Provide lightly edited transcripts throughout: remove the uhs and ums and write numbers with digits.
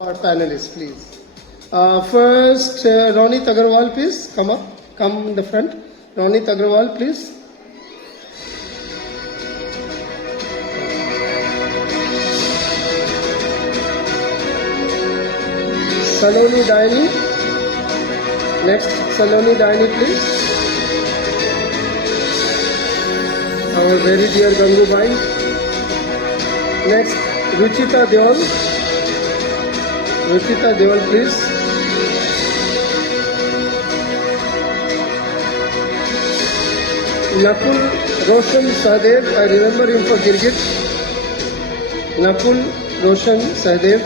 Our panelists, please. First, Ronit Agrawal, please come up. Come in the front. Ronit Agrawal, please. Saloni Daini. Next, Saloni Daini, please. Our very dear Gangubai. Next, Ruchita Deol. Ruchita Deol, please. Nakul Roshan Sahdev, I remember him for Girgit. Nakul Roshan Sahdev.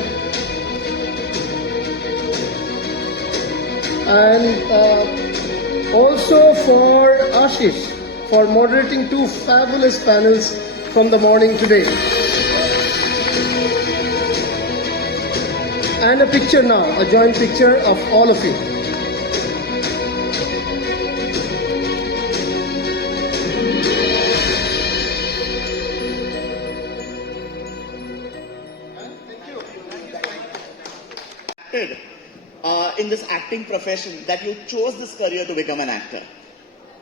And also for Ashish, for moderating two fabulous panels from the morning today. And a picture now, a joint picture of all of you. In this acting profession that you chose this career to become an actor?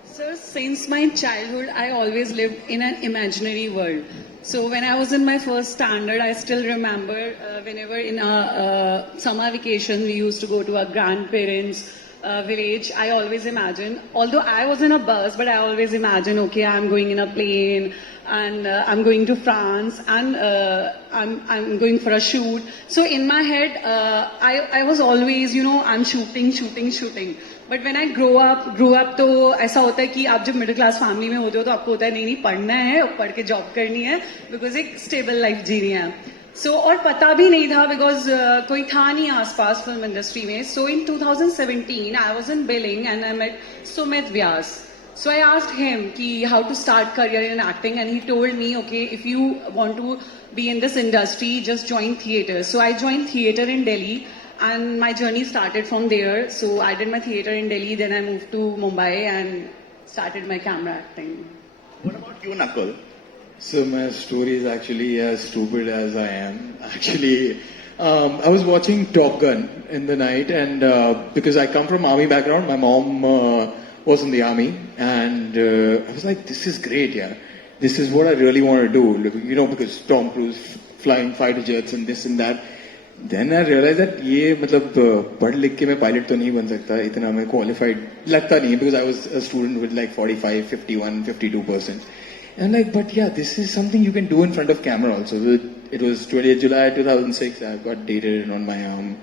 Sir, since my childhood, I always lived in an imaginary world. So when I was in my first standard, I still remember whenever in a summer vacation, we used to go to our grandparents' village. I always imagined, although I was in a bus, but I always imagined, okay, I'm going in a plane and I'm going to France and I'm going for a shoot. So in my head, I was always, I'm shooting. But when I grow up तो ऐसा होता है कि आप जब middle class family में होते हो तो आपको होता है नहीं पढ़ना है, पढ़ के जॉब करनी है, बिकॉज एक स्टेबल लाइफ जीनी है. सो और पता भी नहीं था बिकॉज कोई था नहीं आसपास फिल्म इंडस्ट्री में. So in 2017 I was in billing and I met Sumit Vyas. So I asked him how to start career in acting, and he told me, okay, if you want to be in this industry, just join theatre. So I joined theatre in Delhi, and my journey started from there. So I did my theatre in Delhi, then I moved to Mumbai and started my camera acting. What about you, Nakul? So my story is actually as stupid as I am. Actually, I was watching Top Gun in the night, and because I come from army background, my mom was in the army, and I was like, this is great, yeah. This is what I really want to do, because Tom Cruise flying fighter jets and this and that. Then I realized that ये मतलब पढ़ लिख के मैं pilot तो नहीं बन सकता, इतना मैं qualified लगता नहीं, because I was a student with like 45, 51, 52%. And like, but yeah, this is something you can do in front of camera also. It was 20th July 2006, I got dated on my arm.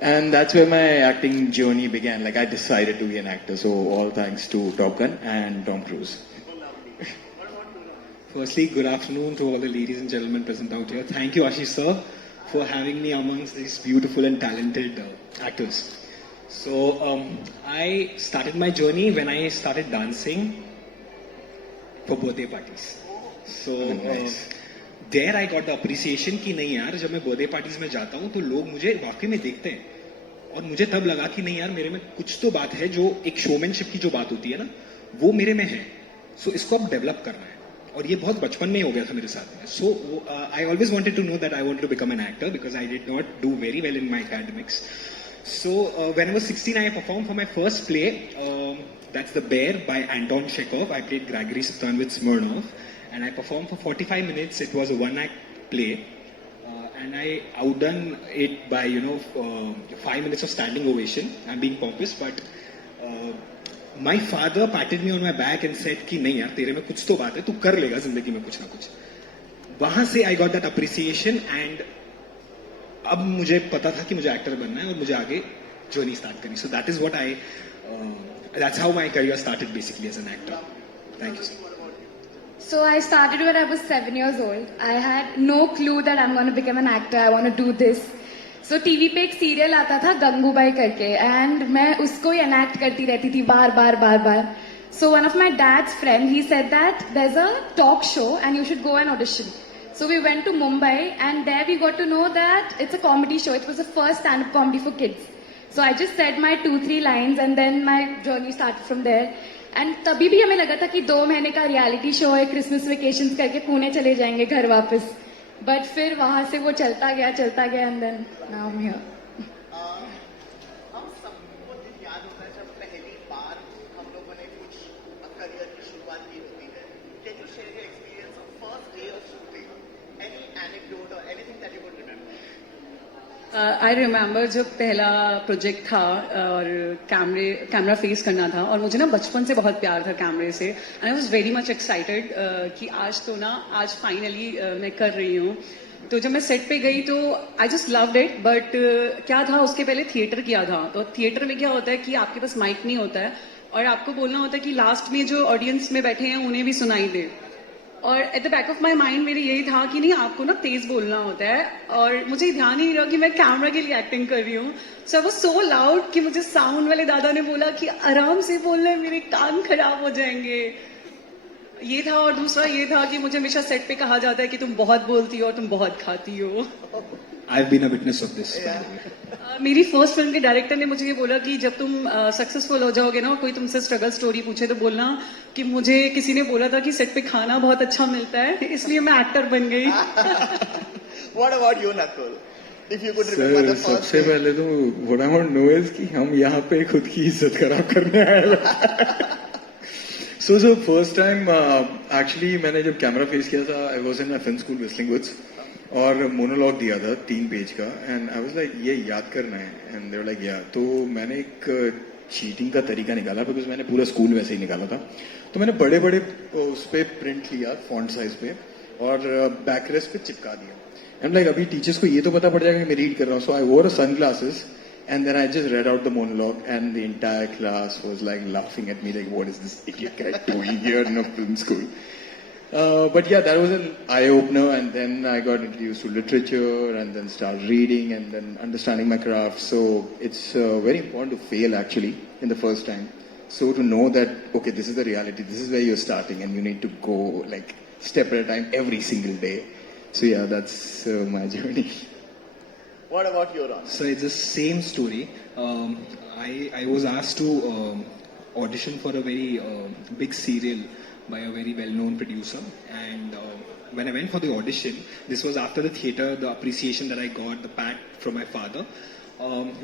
And that's where my acting journey began. Like I decided to be an actor. So all thanks to Top Gun and Tom Cruise. Firstly, good afternoon to all the ladies and gentlemen present out here. Thank you, Ashish sir, for having me amongst these beautiful and talented actors. So I started my journey when I started dancing for birthday parties. So there I got the appreciation कि नहीं यार, जब मैं birthday parties में जाता हूँ तो लोग मुझे वाकई में देखते हैं, और मुझे तब लगा कि नहीं यार, मेरे में कुछ तो बात है, जो एक शोमैनशिप की जो बात होती है ना, वो मेरे में है. सो इसको अब डेवलप करना है, और ये बहुत बचपन में ही हो गया था मेरे साथ में. So I always wanted to know that I wanted to become an actor because I did not do very well in my academics. So when I was 16 I performed for my first play, that's The Bear by Anton Chekhov. I played Gregory Satanovich Smirnov, and I performed for 45 minutes. It was a one-act play, and I outdone it by 5 minutes of standing ovation. I'm being pompous, but my father patted me on my back and said कि नहीं यार, तेरे में कुछ तो बात है, तू कर लेगा जिंदगी में कुछ ना कुछ. वहां से I got that appreciation, and अब मुझे पता था कि मुझे एक्टर बनना है और मुझे आगे जर्नी स्टार्ट करनी. So that is what that's how my career started basically as an actor. Thank you, sir. So I started when I was 7 years old. I had no clue that I'm going to become an actor. I want to do this. So TV पे एक serial आता था गंगूबाई करके, and मैं उसको ही enact करती रहती थी बार. So one of my dad's friend, he said that there's a talk show and you should go and audition. So we went to Mumbai, and there we got to know that it's a comedy show. It was the first stand-up comedy for kids. So I just said my 2-3 lines, and then my journey started from there. And तभी भी हमें लगा था कि 2 महीने का reality show है, Christmas vacations करके पुणे चले जाएंगे घर वापस. बट फिर वहाँ से वो चलता गया and then now I am here. हम सबको दिन याद होता है जब पहली बार हम लोगों ने कुछ करियर की शुरुआत की होती है. Can you share your experience of first day of shooting? Any anecdote or anything that you would remember? I remember जब पहला प्रोजेक्ट था और कैमरा फेस करना था, और मुझे ना बचपन से बहुत प्यार था कैमरे से, and I was very much excited कि आज फाइनली मैं कर रही हूँ. तो जब मैं सेट पे गई तो I just loved it. But क्या था, उसके पहले थिएटर किया था. तो थिएटर में क्या होता है कि आपके पास माइक नहीं होता है और आपको बोलना होता है कि लास्ट में जो ऑडियंस में बैठे हैं उन्हें भी सुनाई दे. और at the back of my mind मेरे यही था कि नहीं, आपको ना तेज बोलना होता है. और मुझे ध्यान ही नहीं रहा कि मैं कैमरा के लिए एक्टिंग कर रही हूँ. So I was so loud कि मुझे साउंड वाले दादा ने बोला कि आराम से बोलना है, मेरे कान खराब हो जाएंगे. ये था. और दूसरा ये था कि मुझे हमेशा सेट पे कहा जाता है कि तुम बहुत बोलती हो और तुम बहुत खाती हो. I've been a witness of this. मेरी फर्स्ट फिल्म के डायरेक्टर ने मुझे ये बोला कि जब तुम सक्सेसफुल हो जाओगे ना, कोई तुमसे स्ट्रगल स्टोरी पूछे तो बोलना कि मुझे किसी ने बोला था कि सेट पे खाना बहुत अच्छा मिलता है, इसलिए मैं एक्टर बन गई. What about you, Nakul? If you could remember the first सबसे day. पहले तो what I want to know is कि हम यहाँ पे खुद की इज्जत खराब करने आए हैं. So first time actually मैंने जब कैमरा फेस किया था, I was in my film school Whistling Woods, और मोनोलॉग दिया था 3 पेज का, एंड आई वाज लाइक ये याद करना है, एंड दे वर लाइक या. तो मैंने एक चीटिंग का तरीका निकाला, बिकॉज मैंने पूरा स्कूल वैसे ही निकाला था. तो मैंने बड़े बड़े उस पर प्रिंट लिया फॉन्ट साइज पे और बैकरेस्ट पे चिपका दिया. एंड लाइक अभी टीचर्स को ये तो पता पड़ जाएगा कि मैं रीड कर रहा हूँ. So I wore sunglasses and then I just read out the monologue, and the entire class was like laughing at me like, what is this idiot guy doing here in a film school? But yeah, that was an eye-opener, and then I got introduced to literature and then started reading and then understanding my craft. So it's very important to fail actually in the first time. So to know that, okay, this is the reality, this is where you're starting, and you need to go like step at a time every single day. So yeah, that's my journey. What about you, Ron? So it's the same story. I was asked to audition for a very big serial by a very well-known producer, and when I went for the audition, this was after the theatre, the appreciation that I got, the pat from my father.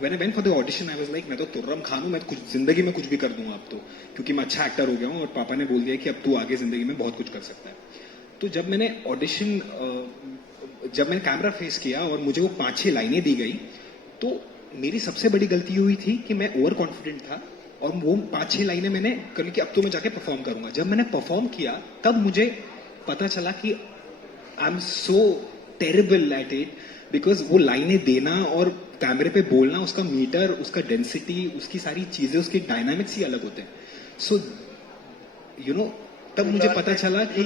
When I went for the audition, I was like, मैं तो तुर्रम खान हूँ, मैं कुछ जिंदगी में कुछ भी कर दूंगा अब तो, क्योंकि मैं अच्छा एक्टर हो गया हूँ और पापा ने बोल दिया कि अब तू आगे जिंदगी में बहुत कुछ कर सकता है. तो जब मैंने कैमरा फेस किया और मुझे वो 5-6 लाइनें दी गई, तो मेरी सबसे बड़ी गलती हुई थी कि मैं ओवर कॉन्फिडेंट था और वो 5-6 लाइनें मैंने कर ली कि अब तो मैं जाके परफॉर्म करूंगा. जब मैंने परफॉर्म किया तब मुझे पता चला कि I am so terrible at it, because वो लाइनें देना और कैमरे पे बोलना, उसका मीटर, उसका डेंसिटी, उसकी सारी चीजें, उसके डायनामिक्स ही अलग होते हैं. सो यू नो, तब मुझे पता चला कि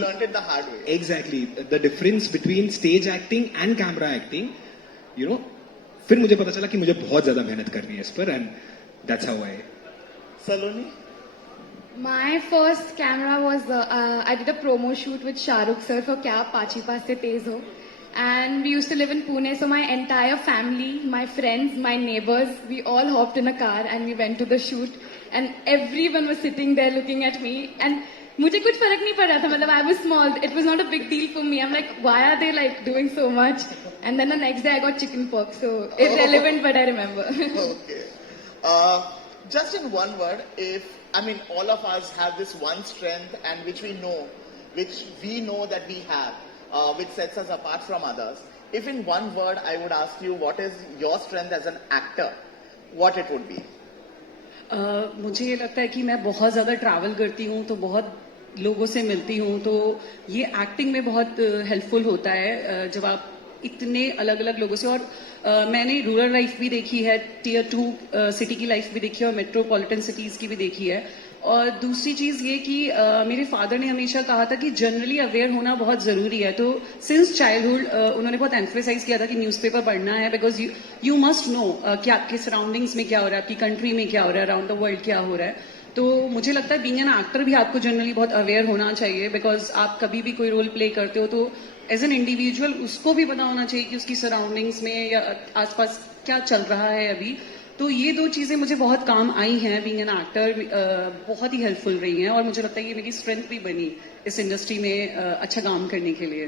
exactly the difference between stage acting and camera acting, you know. फिर मुझे पता चला कि मुझे बहुत ज्यादा मेहनत करनी है इस पर, and that's how I. Saloni? My first camera was I did a promo shoot with Shahrukh sir for Kya Pachi Paas Se Tez Ho, and we used to live in Pune, so my entire family, my friends, my neighbors, we all hopped in a car and we went to the shoot, and everyone was sitting there looking at me, and मुझे कुछ फर्क नहीं पड़ रहा था. मतलब I was small, it was not a big deal for me. I'm like, why are they like doing so much? And then the next day I got chicken pox, so irrelevant, but I remember. Okay. Just in one word, all of us have this one strength, and which we know that we have, which sets us apart from others. If in one word I would ask you, what is your strength as an actor, what it would be? मुझे ये लगता है कि मैं बहुत ज़्यादा travel करती हूँ, तो बहुत लोगों से मिलती हूँ, तो ये एक्टिंग में बहुत हेल्पफुल होता है जब आप इतने अलग अलग लोगों से. और मैंने रूरल लाइफ भी देखी है, टियर 2 सिटी की लाइफ भी देखी है, और मेट्रोपॉलिटन सिटीज़ की भी देखी है. और दूसरी चीज़ ये कि मेरे फादर ने हमेशा कहा था कि जनरली अवेयर होना बहुत ज़रूरी है. तो सिंस चाइल्डहुड उन्होंने बहुत एम्फेसाइज किया था कि न्यूज़पेपर पढ़ना है, बिकॉज यू मस्ट नो कि आपके सराउंडिंग्स में क्या हो रहा है, आपकी कंट्री में क्या हो रहा है, अराउंड द वर्ल्ड क्या हो रहा है. तो मुझे लगता है बीइंग एन एक्टर भी आपको जनरली बहुत अवेयर होना चाहिए, बिकॉज आप कभी भी कोई रोल प्ले करते हो तो एज एन इंडिविजुअल उसको भी पता होना चाहिए कि उसकी सराउंडिंग्स में या आसपास क्या चल रहा है अभी. तो ये 2 चीज़ें मुझे बहुत काम आई हैं बीइंग एन एक्टर, बहुत ही हेल्पफुल रही हैं, और मुझे लगता है ये मेरी स्ट्रेंथ भी बनी इस इंडस्ट्री में अच्छा काम करने के लिए.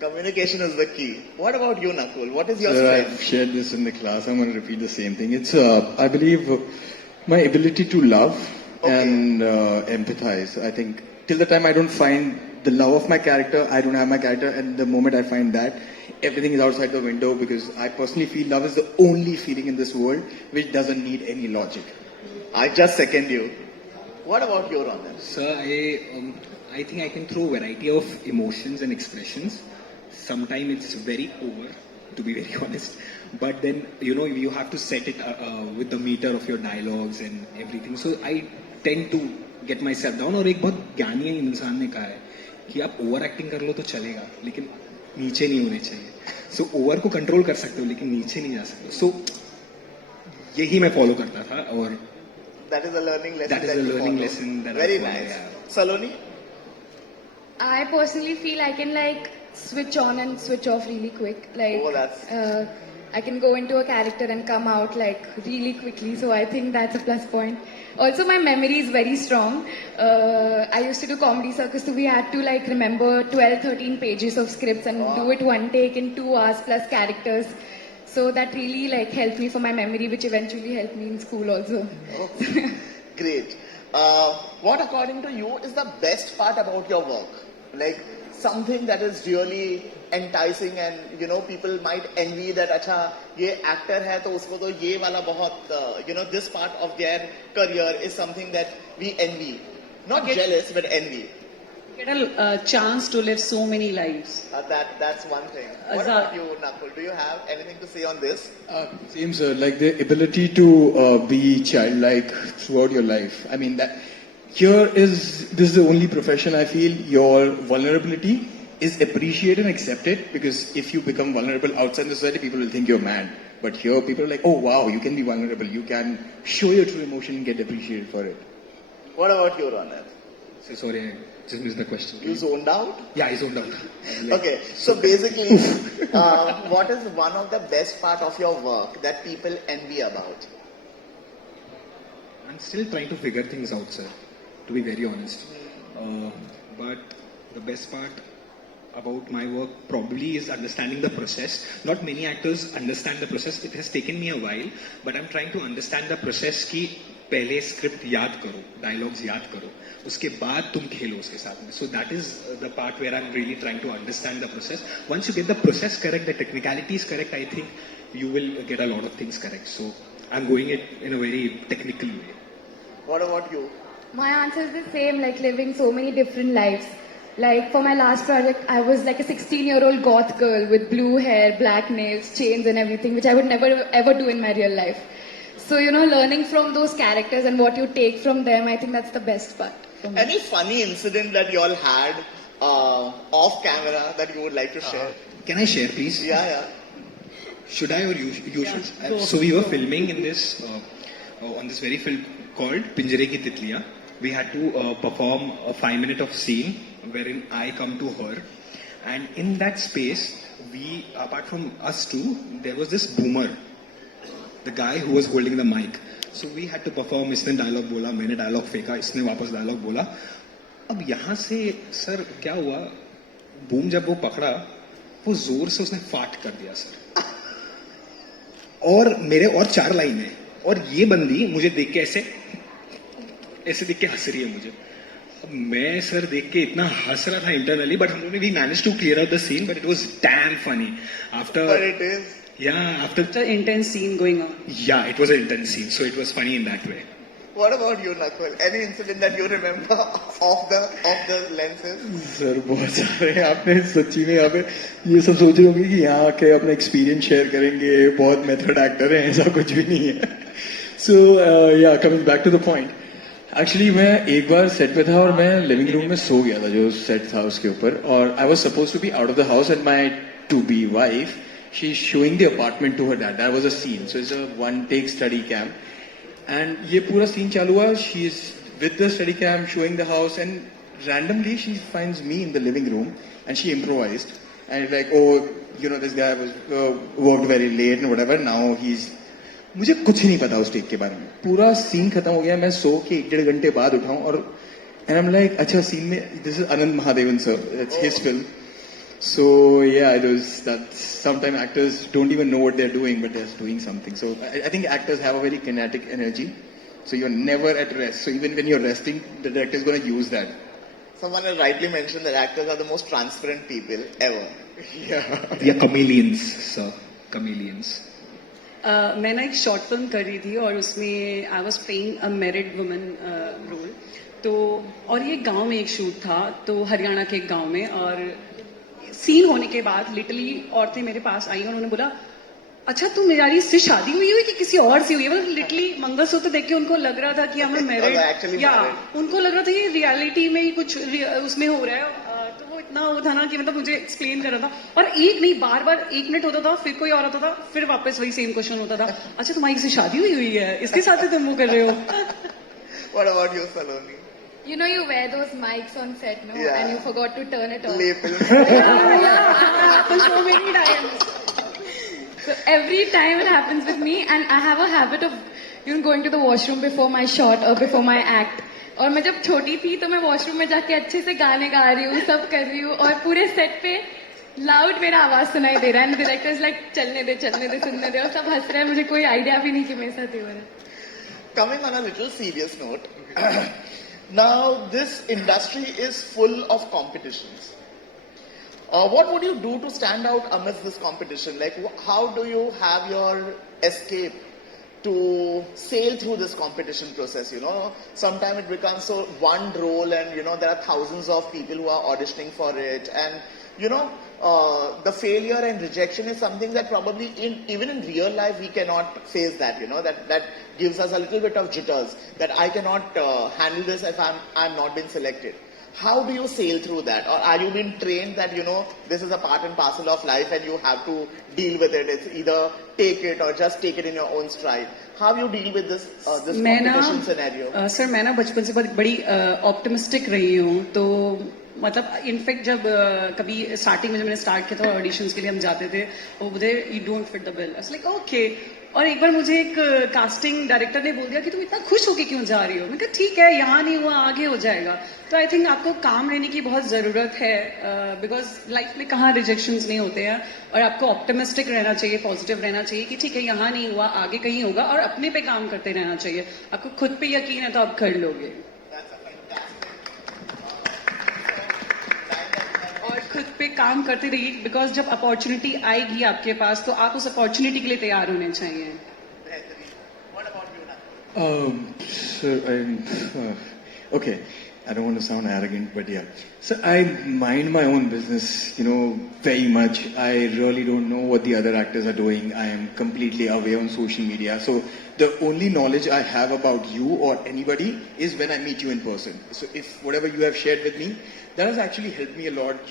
Communication is the key. What about you, Nakul? What is your Sir, strength? I've shared this in the class. I'm going to repeat the same thing. It's, I believe, my ability to love and empathize. I think till the time I don't find the love of my character, I don't have my character. And the moment I find that, everything is outside the window because I personally feel love is the only feeling in this world which doesn't need any logic. I just second you. What about you, Ronit? Sir, I think I can throw a variety of emotions and expressions. Sometimes it's very over, to be very honest. But then, you have to set it with the meter of your dialogues and everything. So I tend to get myself down. और एक बहुत ज्ञानी इंसान ने कहा है कि आप ओवर एक्टिंग कर लो तो चलेगा, लेकिन नीचे नहीं होने चाहिए. So ओवर को कंट्रोल कर सकते हो, लेकिन नीचे नहीं जा सकते. So यही मैं फॉलो करता था और That is a learning lesson. That is a you learning follow. lesson that Very I follow, nice. yeah. Saloni? I personally feel I can switch on and switch off really quick. I can go into a character and come out really quickly. So I think that's a plus point. Also, my memory is very strong. I used to do comedy circus, so we had to remember 12, 13 pages of scripts and do it one take in 2 hours plus characters. So that really helped me for my memory, which eventually helped me in school also. Okay. Great. What according to you is the best part about your work? Something that is really enticing and people might envy that अच्छा ये actor है तो उसको तो ये वाला बहुत this part of their career is something that we envy, not jealous but envy. Get a chance to live so many lives. That's one thing. What about you, Nakul? Do you have anything to say on this? Same, sir. The ability to be childlike throughout your life. I mean, this is the only profession I feel your vulnerability is appreciated and accepted, because if you become vulnerable outside the society, people will think you're mad. But here, people are like, oh wow, you can be vulnerable. You can show your true emotion and get appreciated for it. What about you, Ronit? So sorry, I just missed the question. You zoned out? Yeah, I zoned out. Okay, so basically, what is one of the best part of your work that people envy about? I'm still trying to figure things out, sir, to be very honest. But the best part about my work probably is understanding the process. Not many actors understand the process. It has taken me a while, but I'm trying to understand the process कि पहले script याद करो, dialogues याद करो, उसके बाद तुम खेलो उसके साथ में. So that is the part where I'm really trying to understand the process. Once you get the process correct, the technicalities correct, I think you will get a lot of things correct. So I'm going it in a very technical way. What about you? My answer is the same, living so many different lives. For my last project, I was a 16-year-old goth girl with blue hair, black nails, chains and everything, which I would never ever do in my real life. So, learning from those characters and what you take from them, I think that's the best part. Any funny incident that you all had off camera that you would like to share? Can I share, please? Yeah. Should I or you should? So we were filming in this, on this very film called Pinjare Ki Titliyan. We had to perform a 5-minute of scene wherein I come to her, and in that space, we, apart from us two, there was this boomer, the guy who was holding the mic. So we had to perform. इसने dialogue बोला, मैंने dialogue फेंका, इसने वापस dialogue बोला. अब यहाँ से सर क्या हुआ? बूम जब वो पकड़ा, वो जोर से उसने फाट कर दिया सर. और मेरे और 4 लाइन है, और ये बंदी मुझे देख के ऐसे देख के हंस रही है मुझे. अब मैं सर देख के इतना हंस रहा था internally, but हम लोगों ने भी managed to clear out the scene, but it was damn funny. After, But it is. Yeah, after. It's an intense scene going on. Yeah, it was an intense scene, so it was funny in that way. What about you, Nakul? Any incident that you remember off the lenses? Sir बहुत सारे आपने सच्ची में यहाँ पे ये सब सोच रहे होंगे कि यहाँ आके अपना एक्सपीरियंस शेयर करेंगे, बहुत मेथड एक्टर हैं, ऐसा कुछ भी नहीं है. So yeah, coming back to the point. Actually मैं एक बार सेट पे था और मैं लिविंग रूम में सो गया था जो सेट था उसके ऊपर, और I was supposed to be out of the house and my to-be wife, she's showing the apartment to her dad. That was a scene. So it's a one-take steady cam. And ये पूरा scene चालू हुआ. She's with the steady cam showing the house, and randomly she finds me in the living room and she improvised. And it's like, oh, this guy was worked very late and whatever. Now he's मुझे कुछ ही नहीं पता उस take के बारे में. पूरा scene खत्म हो गया. मैं सो के 1-1.5 घंटे बाद उठाऊं और and I'm like, अच्छा सीन में this is Anand Mahadevan sir. It's his film. So yeah, that sometimes actors don't even know what they're doing, but they're doing something. So I think actors have a very kinetic energy. So you're never at rest. So even when you're resting, the director is going to use that. Someone has rightly mentioned that actors are the most transparent people ever. Yeah. We are chameleons, sir. Chameleons. मैं ना एक short film कर रही थी और उसमें I was playing a married woman role तो और ये गांव में एक शूट था तो हरियाणा के एक गांव में और सीन होने के बाद लिटरली औरतें मेरे पास आई और उन्होंने बोला अच्छा तुम्हारी इससे शादी हुई हुई कि किसी और से हुई है मतलब लिटरली मंगलसूत्र देख के उनको लग रहा था कि हमें मैरिड या उनको लग रहा था कि रियलिटी में ही कुछ उसमें हो रहा है तो वो इतना वो था ना कि मतलब मुझे एक्सप्लेन कर रहा था और एक नहीं बार बार 1 मिनट होता था फिर कोई और आता था फिर वापस वही सेम क्वेश्चन होता था अच्छा तुम्हारी किसी शादी हुई हुई है इसके साथ ही तुम वो कर रहे हो What about you, Saloni? You know, you wear those mics on set, no? Yeah. And you forgot to turn it off. Lapel. Yeah, happens so many times. So every time it happens with me, and I have a habit of, going to the washroom before my shot or before my act. और मैं जब छोटी थी तो मैं washroom में जाके अच्छे से गाने गा रही हूँ सब कर रही हूँ और पूरे सेट पे लाउड मेरा आवाज सुनाई दे रहा है एंड डायरेक्टर इज लाइक चलने दे सुनने दे और सब हंस रहे हैं मुझे कोई आइडिया भी नहीं कि मेरे साथ ही हो रहा है Coming on a little serious note, now this industry is full of competitions. What would you do to stand out amidst this competition? Like, how do you have your escape to sail through this competition process? Sometimes it becomes so one role and, there are thousands of people who are auditioning for it. And, the failure and rejection is something that probably even in real life we cannot face that, that gives us a little bit of jitters that I cannot handle this if I'm not been selected. How do you sail through that? Or are you being trained that, this is a part and parcel of life and you have to deal with it? It's either take it or just take it in your own stride. How do you deal with this competition scenario? Sir मैं ना बचपन से बहुत बड़ी optimistic रही हूँ तो मतलब इनफेक्ट जब कभी स्टार्टिंग में जब मैंने स्टार्ट किया था ऑडिशंस के लिए हम जाते थे वो बोलते you don't fit the bill like okay और एक बार मुझे एक कास्टिंग डायरेक्टर ने बोल दिया कि तुम इतना खुश होके क्यों जा रही हो मैं कहा ठीक है यहाँ नहीं हुआ आगे हो जाएगा तो आई थिंक आपको काम लेने की बहुत जरूरत है बिकॉज लाइफ में कहाँ रिजेक्शंस नहीं होते हैं और आपको ऑप्टिमिस्टिक रहना चाहिए पॉजिटिव रहना चाहिए कि ठीक है यहाँ नहीं हुआ आगे कहीं होगा और अपने पे काम करते रहना चाहिए आपको खुद पे यकीन है तो आप कर लोगे खुद पे काम करते रहिए बिकॉज जब अपॉर्चुनिटी आएगी आपके पास तो आप उस अपॉर्चुनिटी के लिए तैयार होने चाहिए Okay, I don't want to sound arrogant, but yeah. So I mind my own business, very much. I really don't know what the other actors are doing. I am completely away on social media. So the only knowledge I have about you or anybody is when I meet you in person. So if whatever you have shared with me, that has actually helped me a lot,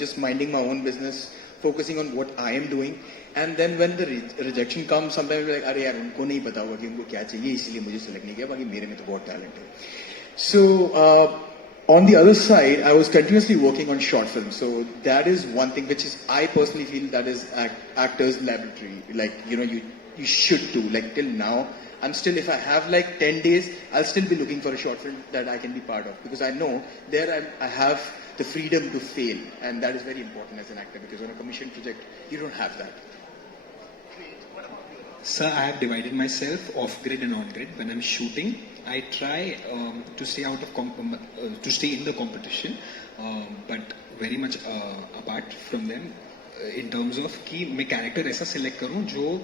just minding my own business, focusing on what I am doing. And then when the rejection comes, sometimes you're like, अरे यार उनको नहीं पता होगा कि उनको क्या चाहिए इसलिए मुझे select नहीं किया बाकी मेरे में तो बहुत talent है. So on the other side, I was continuously working on short films. So that is one thing which is I personally feel that is actors' laboratory. Like you should do. Like till now, I'm still if I have like 10 days, I'll still be looking for a short film that I can be part of because I know there I have the freedom to fail, and that is very important as an actor because on a commission project you don't have that. Sir, I have divided myself off-grid and on-grid. When I'm shooting, I try to stay to stay in the competition, but very much apart from them in terms of कि मैं character ऐसा select करूँ जो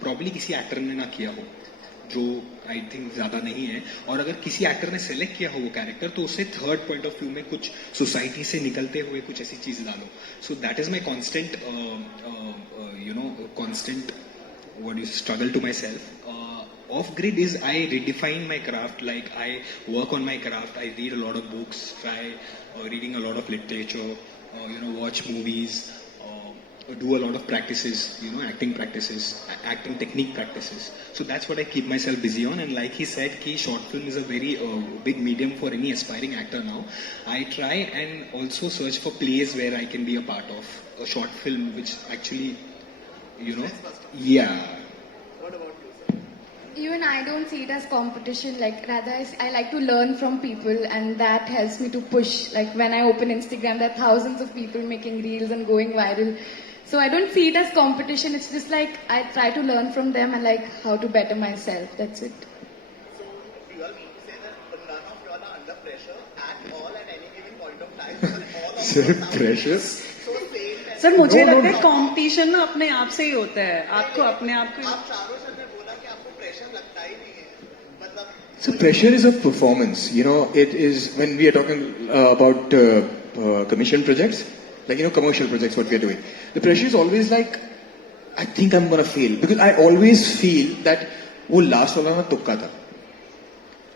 probably किसी actor ने ना किया हो, जो आई थिंक ज्यादा नहीं है और अगर किसी एक्टर ने सेलेक्ट किया हो वो कैरेक्टर तो उसे थर्ड पॉइंट ऑफ व्यू में कुछ सोसाइटी से निकलते हुए कुछ ऐसी चीज डालो so that is my constant constant what you struggle to myself. Off grid is I redefine my craft, like I work on my craft, I read a lot of books, try reading a lot of literature, watch movies, do a lot of practices, acting practices, acting technique practices. So that's what I keep myself busy on, and like he said, short film is a very big medium for any aspiring actor now. I try and also search for plays where I can be a part of a short film which actually yeah. What about you, sir? Even I don't see it as competition. Like rather, I like to learn from people, and that helps me to push. Like when I open Instagram, there are thousands of people making reels and going viral. So I don't see it as competition. It's just like I try to learn from them and like how to better myself. That's it. So you all mean to say that none of you all are under pressure at all at any given point of time? Because all of you are Pressure? so same and sir मुझे No, no, लगता है no. Competition ना अपने आप से ही होता है आपको अपने आप को आप चारों जन ने बोला कि आपको प्रेशर लगता ही नहीं है मतलब So pressure is of performance. You know, it is when we are talking about commission projects, like commercial projects, what we are doing. The pressure is always like, I think I'm gonna fail because I always feel that वो last वाला ना तुक्का था,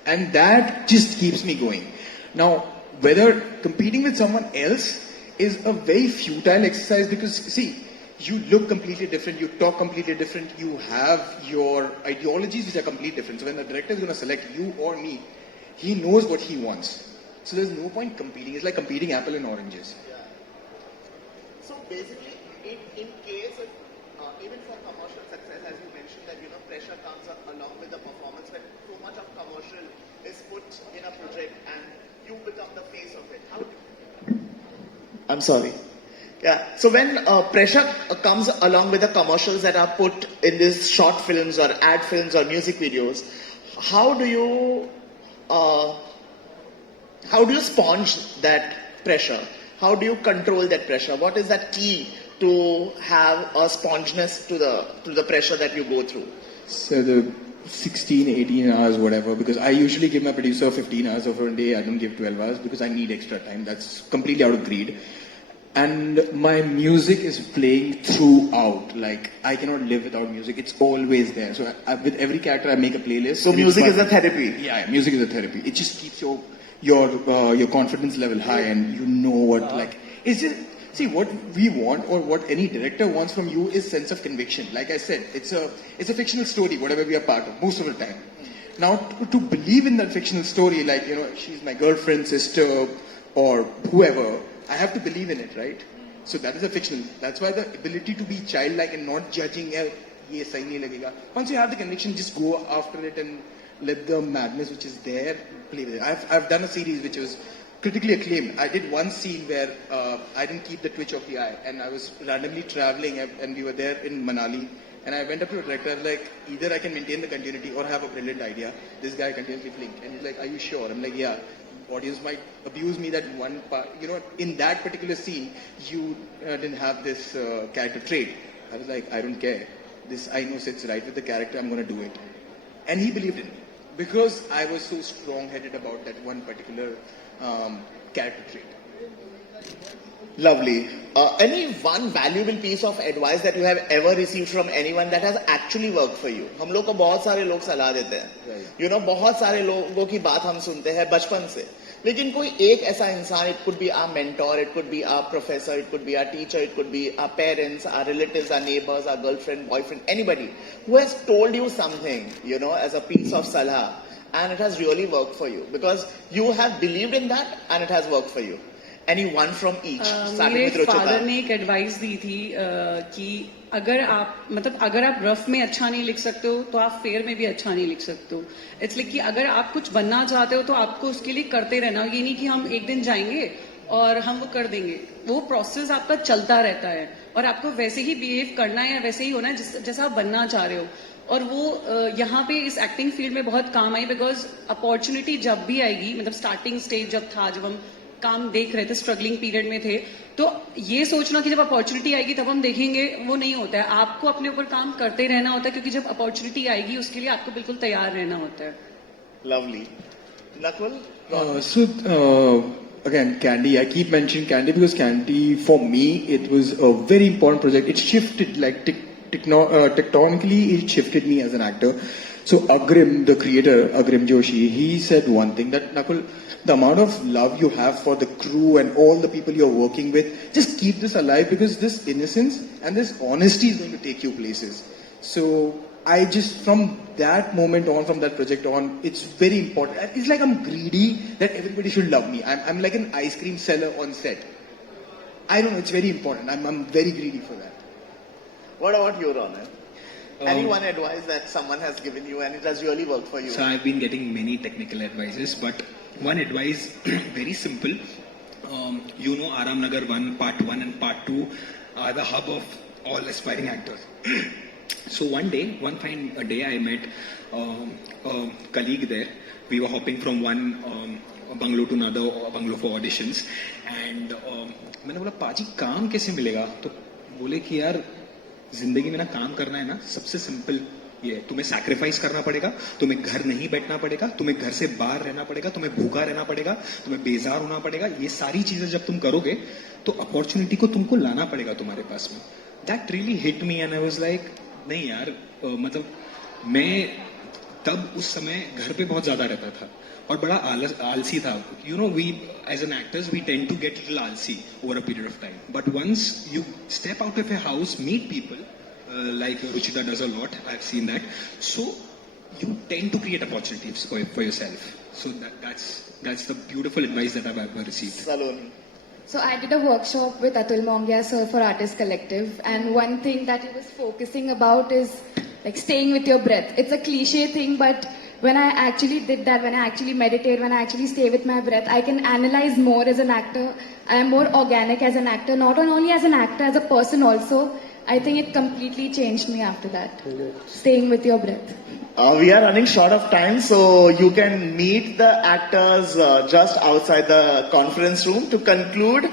and that just keeps me going. Now, whether competing with someone else is a very futile exercise because see, you look completely different, you talk completely different, you have your ideologies which are completely different. So when the director is going to select you or me, he knows what he wants. So there's no point competing. It's like competing apple and oranges. so basically in case of even for commercial success as you mentioned that pressure comes along with the performance when so much of commercial is put in a project and you become the face of it. How I'm sorry. Yeah. So when pressure comes along with the commercials that are put in these short films or ad films or music videos, how do you sponge that pressure? How do you control that pressure? What is that key to have a spongeness to the pressure that you go through? So the 16, 18 hours, whatever, because I usually give my producer 15 hours of a day. I don't give 12 hours because I need extra time. That's completely out of greed. And my music is playing throughout. Like, I cannot live without music. It's always there. So with every character, I make a playlist. So music is a therapy. Yeah, music is a therapy. It just keeps your confidence level high, and you know what, like, it's just, see, what we want or what any director wants from you is sense of conviction. Like I said, it's a fictional story, whatever we are part of, most of the time. Now, to believe in that fictional story, like, she's my girlfriend, sister, or whoever, I have to believe in it, right? So that is a fictional. That's why the ability to be childlike and not judging, ye sahi nahi lagega. Once you have the conviction, just go after it and let the madness which is there play with it. I've done a series which was critically acclaimed. I did one scene where I didn't keep the twitch of the eye, and I was randomly traveling, and we were there in Manali, and I went up to a director, like, either I can maintain the continuity or have a brilliant idea. This guy continuously blinked, and he's like, are you sure? I'm like, yeah. Audience might abuse me that one part, in that particular scene, you didn't have this character trait. I was like, I don't care. This I know sits right with the character, I'm going to do it. And he believed in me because I was so strong-headed about that one particular character trait. Lovely. Any one valuable piece of advice that you have ever received from anyone that has actually worked for you? हम लोग को बहुत सारे लोग सलाह देते हैं, बहुत सारे लोगों की बात हम सुनते हैं बचपन से, लेकिन कोई एक ऐसा इंसान, it could be our mentor, it could be our professor, it could be our teacher, it could be our parents, our relatives, our neighbors, our girlfriend, boyfriend, anybody who has told you something, as a piece of salah, and it has really worked for you because you have believed in that and it has worked for you. Any one from each. Starting with मेरे Ruchita. Father ने एक advice दी थी कि अगर आप rough में अच्छा नहीं लिख सकते हो तो आप फेयर में भी अच्छा नहीं लिख सकते हो. इट्स लाइक कि अगर आप कुछ बनना चाहते हो तो आपको उसके लिए करते रहना. ये नहीं कि हम एक दिन जाएंगे और हम वो कर देंगे. वो प्रोसेस आपका चलता रहता है और आपको वैसे ही बिहेव करना है या वैसे ही होना है जैसा आप बनना चाह रहे हो. और वो यहाँ पे इस एक्टिंग फील्ड में बहुत काम आई बिकॉज अपॉर्चुनिटी जब भी आएगी, मतलब स्टार्टिंग स्टेज जब हम काम देख रहे थे, स्ट्रगलिंग पीरियड में थे, तो ये सोचना कि जब अपॉर्चुनिटी आएगी तब हम देखेंगे, वो नहीं होता है. आपको अपने ऊपर काम करते रहना होता है क्योंकि जब अपॉर्चुनिटी आएगी उसके लिए आपको बिल्कुल तैयार रहना होता है. Lovely. Nakul? Again, Candy. I keep mentioning Candy because Candy, for me, it was a very important project. It shifted, like tectonically, it shifted me as an actor. So Agrim, the creator, Agrim Joshi, he said one thing that, Nakul, the amount of love you have for the crew and all the people you're working with, just keep this alive because this innocence and this honesty is going to take you places. So I just, from that moment on, from that project on, it's very important. It's like I'm greedy that everybody should love me. I'm like an ice cream seller on set. I don't know, it's very important. I'm very greedy for that. What about you, Ronit? Any one advice that someone has given you and it has really worked for you? So I've been getting many technical advices, but one advice, very simple. You know, Aram Nagar 1, Part 1 and Part 2 are the hub of all aspiring actors. So one fine day, I met a colleague there. We were hopping from one bungalow to another bungalow for auditions. And मैंने बोला, पाजी काम कैसे मिलेगा? तो बोले कि यार जिंदगी में ना काम करना है ना, सबसे सिंपल ये है, तुम्हें सैक्रिफाइस करना पड़ेगा, तुम्हें घर नहीं बैठना पड़ेगा, तुम्हें घर से बाहर रहना पड़ेगा, तुम्हें भूखा रहना पड़ेगा, तुम्हें बेजार होना पड़ेगा. ये सारी चीजें जब तुम करोगे तो अपॉर्चुनिटी को तुमको लाना पड़ेगा तुम्हारे पास में. That really hit me and I was like, नहीं यार, मतलब मैं तब उस समय घर पे बहुत ज्यादा रहता था और बड़ा आलसी था. You know, we as an actors we tend to get little आलसी over a period of time, but once you step out of a house, meet people like Ruchita does a lot, I've seen that, so you tend to create opportunities for yourself. So that's the beautiful advice that I've ever received. Saloni. So I did a workshop with Atul Mongia sir for Artist Collective, and one thing that he was focusing about is like staying with your breath. It's a cliche thing, but when I actually did that, when I actually meditate, when I actually stay with my breath, I can analyze more as an actor. I am more organic as an actor, not only as an actor, as a person also. I think it completely changed me after that. Staying with your breath. We are running short of time, so you can meet the actors just outside the conference room. To conclude,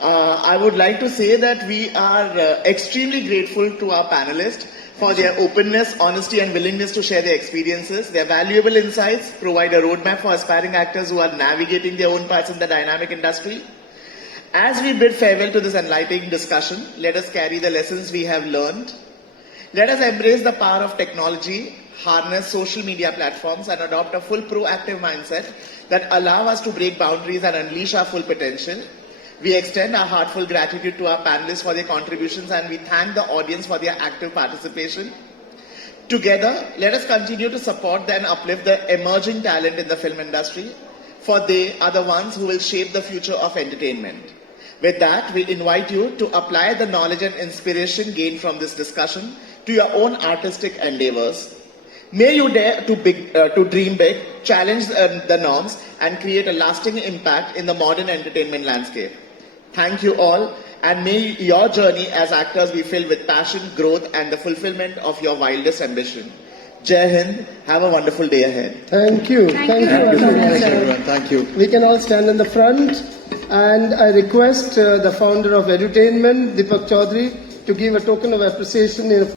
I would like to say that we are extremely grateful to our panelists for their openness, honesty and willingness to share their experiences. Their valuable insights provide a roadmap for aspiring actors who are navigating their own paths in the dynamic industry. As we bid farewell to this enlightening discussion, let us carry the lessons we have learned. Let us embrace the power of technology, harness social media platforms and adopt a full proactive mindset that allow us to break boundaries and unleash our full potential. We extend our heartfelt gratitude to our panelists for their contributions and we thank the audience for their active participation. Together, let us continue to support and uplift the emerging talent in the film industry, for they are the ones who will shape the future of entertainment. With that, we invite you to apply the knowledge and inspiration gained from this discussion to your own artistic endeavors. May you dare to dream big, challenge the norms, and create a lasting impact in the modern entertainment landscape. Thank you all, and may your journey as actors be filled with passion, growth, and the fulfillment of your wildest ambition. Jai Hind, have a wonderful day ahead. Thank you. Thank you Thank so you. much. Everyone, thank you. We can all stand in the front, and I request the founder of Edutainment, Deepak Chaudhary, to give a token of appreciation in